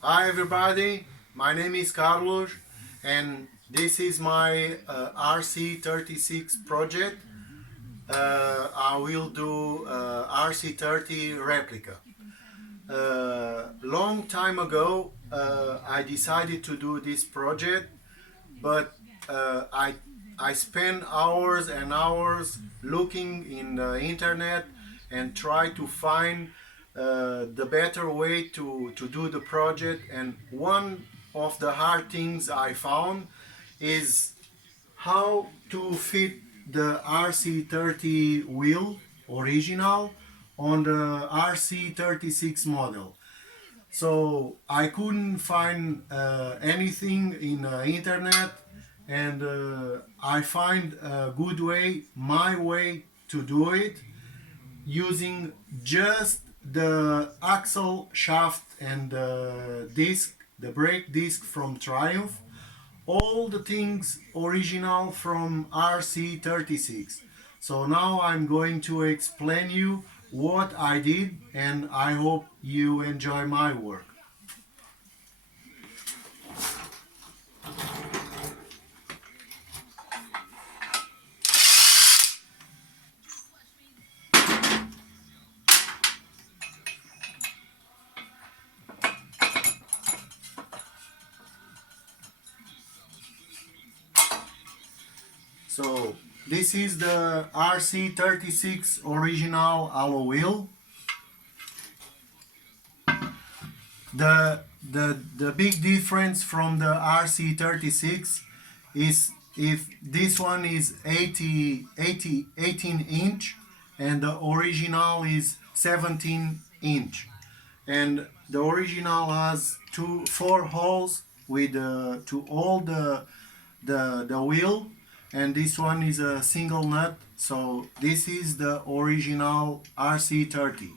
Hi everybody, my name is Carlos and this is my RC36 project. I will do RC30 replica. Long time ago I decided to do this project, but I spent hours and hours looking in the internet and try to find the better way to do the project. And one of the hard things I found is how to fit the RC30 wheel original on the RC36 model. So I couldn't find anything in the internet, and I find a good way, my way to do it, using just the axle shaft and the disc, the brake disc from Triumph, all the things original from RC36. So now I'm going to explain you what I did, and I hope you enjoy my work. So this is the RC36 original alloy wheel. The big difference from the RC36 is if this one is 18 inch and the original is 17 inch, and the original has four holes with to all the wheel, and this one is a single nut. So this is the original RC30.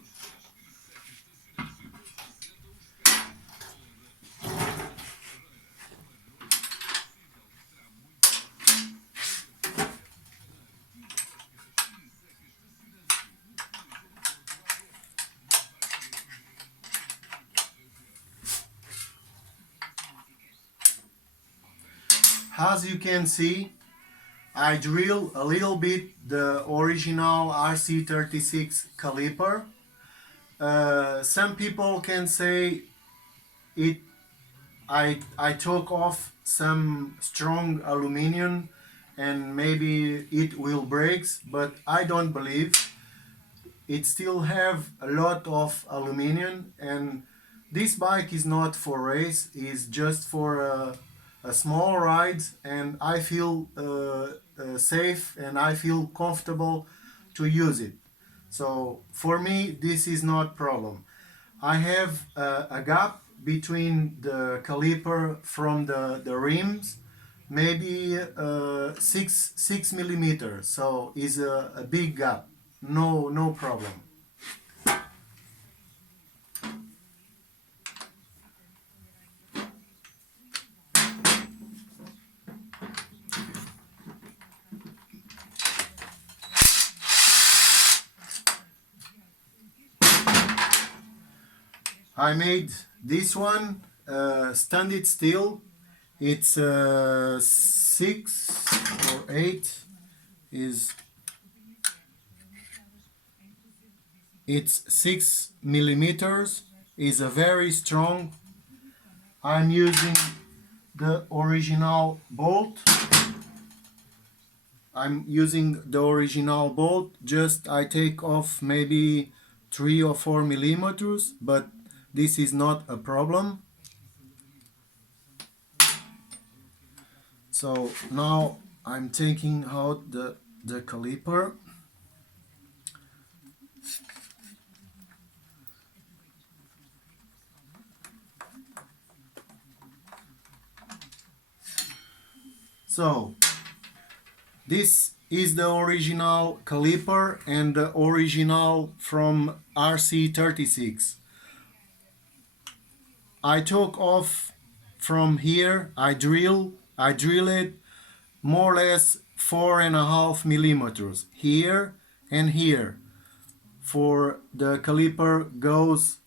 As you can see, I drill a little bit the original RC36 caliper. Some people can say it. I took off some strong aluminum and maybe it will break, but I don't believe it still have a lot of aluminum, and this bike is not for race, it's just for a small ride, and I feel safe and I feel comfortable to use it. So for me this is not problem. I have a gap between the caliper from the rims, maybe 6 millimeters, so is a big gap. No problem. I made this one standard steel. It's 6 or 8 is it's 6 millimeters, is a very strong. I'm using the original bolt. Just I take off maybe 3 or 4 millimeters, but this is not a problem. So now I'm taking out the caliper. So this is the original caliper and the original from RC36. I took off from here, I drill it more or less 4.5 millimeters here and here. For the caliper goes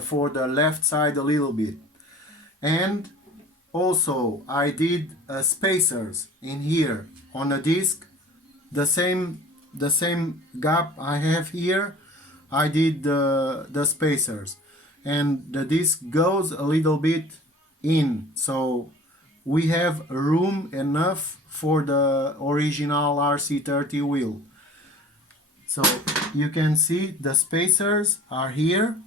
for the left side a little bit. And also I did spacers in here on a disc, the same gap I have here. I did the spacers, and the disc goes a little bit in, so we have room enough for the original RC30 wheel. So you can see the spacers are here.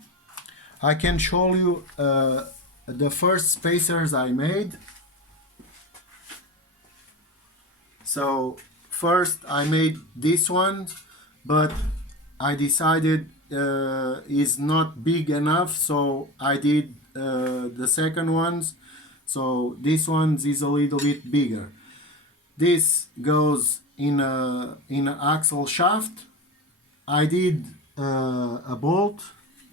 I can show you the first spacers I made. So first I made this one, but I decided is not big enough, so I did the second ones. So this one is a little bit bigger. This goes in an axle shaft. I did a bolt.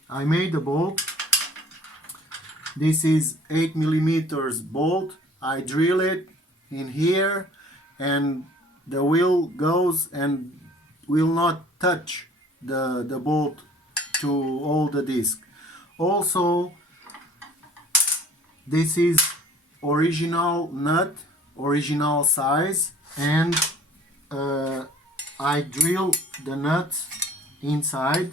I made a bolt. This is 8 millimeters bolt. I drill it in here, and the wheel goes and will not touch the bolt to hold the disc. Also, this is original nut, original size, and I drill the nuts inside.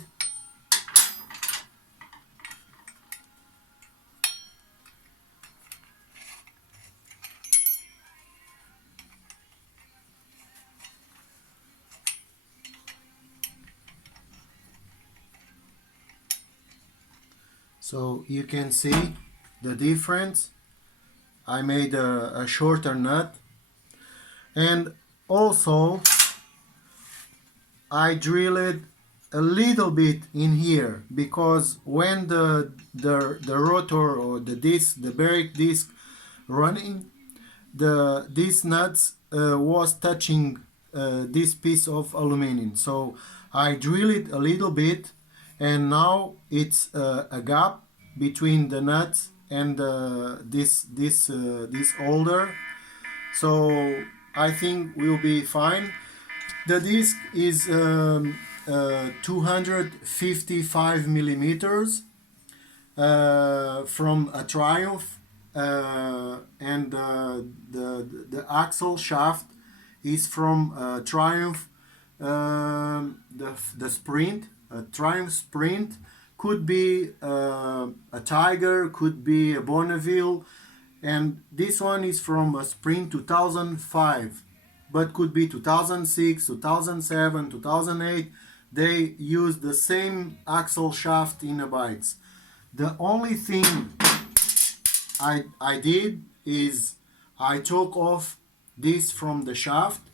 So you can see the difference. I made a shorter nut, and also I drill it a little bit in here, because when the rotor or the disc, the brake disc running, these nuts was touching this piece of aluminum. So I drill it a little bit, and now it's a gap between the nuts and this holder. So I think we'll be fine. The disc is 255 millimeters from a Triumph, and the axle shaft is from Triumph, the Sprint, a Triumph Sprint. Could be a Tiger, could be a Bonneville, and this one is from a Sprint 2005, but could be 2006, 2007, 2008. They use the same axle shaft in the bikes. The only thing I did is I took off this from the shaft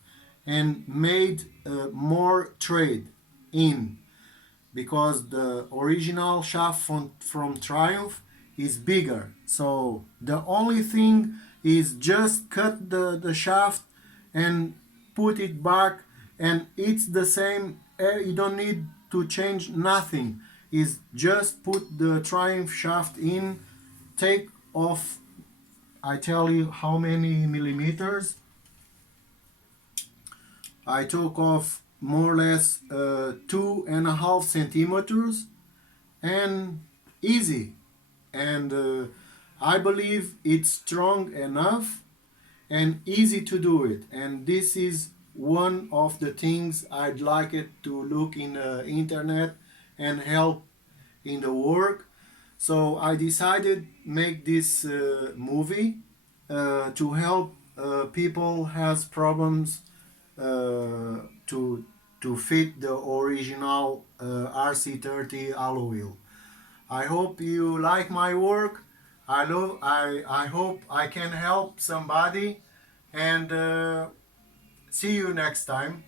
and made more tread in, because the original shaft from Triumph is bigger. So the only thing is just cut the shaft and put it back, and it's the same. You don't need to change nothing. Is just put the Triumph shaft in, take off, I tell you how many millimeters. I took off more or less 2.5 centimeters, and easy. And I believe it's strong enough and easy to do it. And this is one of the things I'd like it to look in the internet and help in the work. So I decided make this movie to help people has problems to fit the original RC30 alloy wheel. I hope you like my work. I hope I can help somebody, and see you next time.